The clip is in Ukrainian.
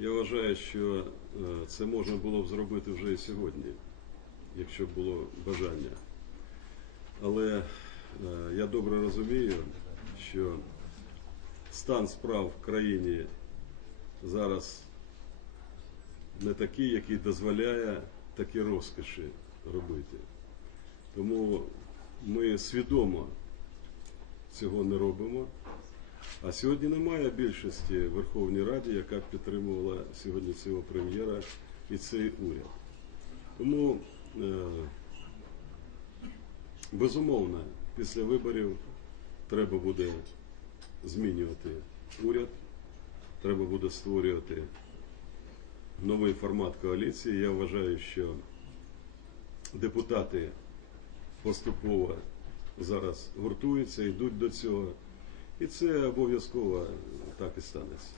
Я вважаю, що е, це можна було б зробити вже і сьогодні, якщо б було бажання. Але е, я добре розумію, що стан справ в країні зараз не такий, який дозволяє такі розкоші робити. Тому ми свідомо цього не робимо. А сьогодні немає більшості в Верховній Раді, яка підтримувала сьогодні цього прем'єра і цей уряд. Тому, е, безумовно, після виборів треба буде змінювати уряд, треба буде створювати новий формат коаліції. Я вважаю, що депутати поступово зараз гуртуються, йдуть до цього. І це обов'язково так і станеться.